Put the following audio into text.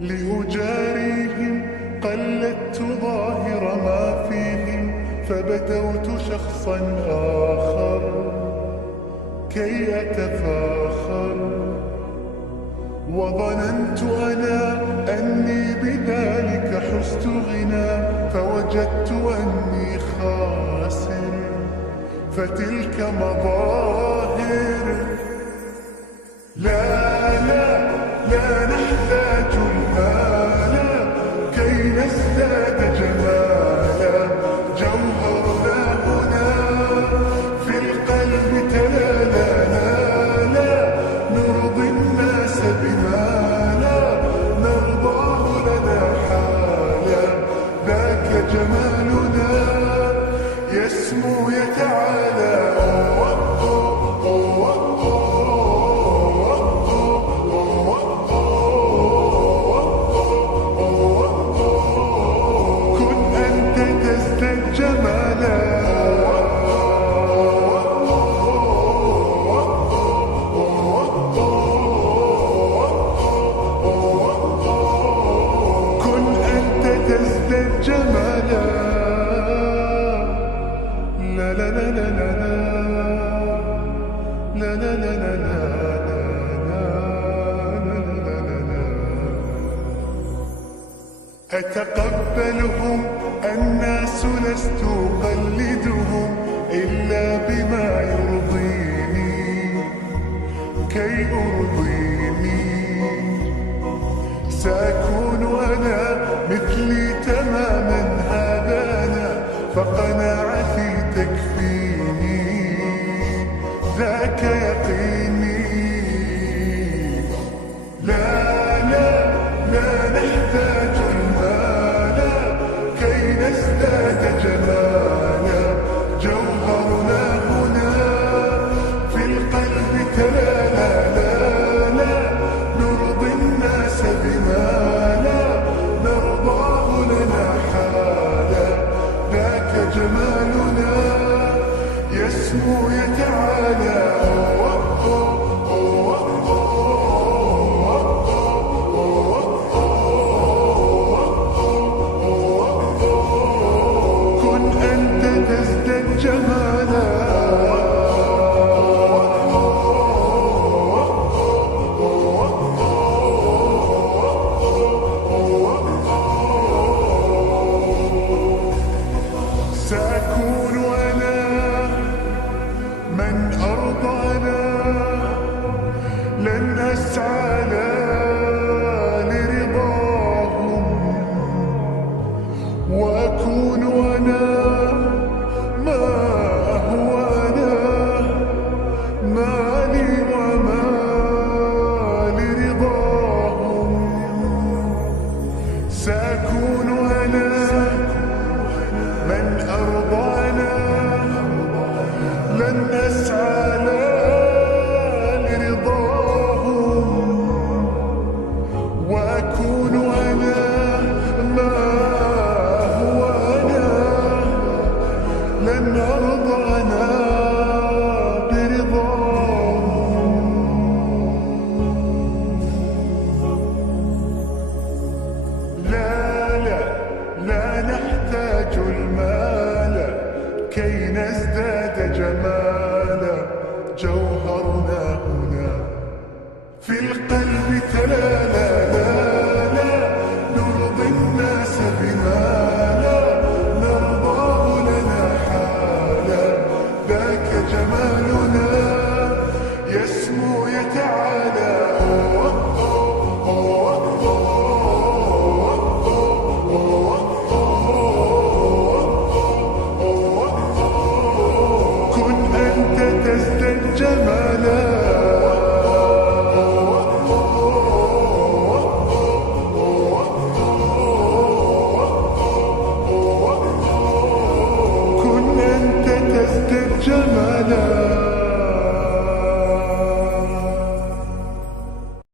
لأجاريهم قلدت ظاهر ما فيهم، فبدوت شخصا آخر كي أتفاخر، وظننت أنا أني بذلك حزت غنى، فوجدت أني خاسر، فتلك مظاهر. لا نحتاج المال كي نزداد جمالا، جوهرنا هنا في القلب تلالا، لا نرضي الناس بما لا نرضاه لنا حالا، ذاك جمالنا يسمو يتعالى. تزداد جمالا. لا لا لا لا لا لا لا لا لا لا أتقبلهم الناس لست أقلدهم إلا بما يرضيني كي أرضيني، سأكون أنا مثلي تماما هذا أنا، فقناعتي تكفيني ذاك يقيني. لا نحتاج المال كي نزداد جمالا، جوهرنا هنا في القلب تلالا، لا نرضي الناس بما لا نرضاه لنا حالا، ذاك جمالنا يسمو يتعالى. كن أنت تزداد جمالا. سأكون أنا من أرضانا، لن أسعى لرضاهم، وأكون أنا ما هو أنا، مالي وما لرضاهم. سأكون أنا من أرضانا، لن أسعى لرضاهم، وأكون أنا ما هو أنا، لن أرضى أنا برضاهم. لا نحتاج المال كي نزداد جمالا، جوهرنا هنا في القلب تلالا.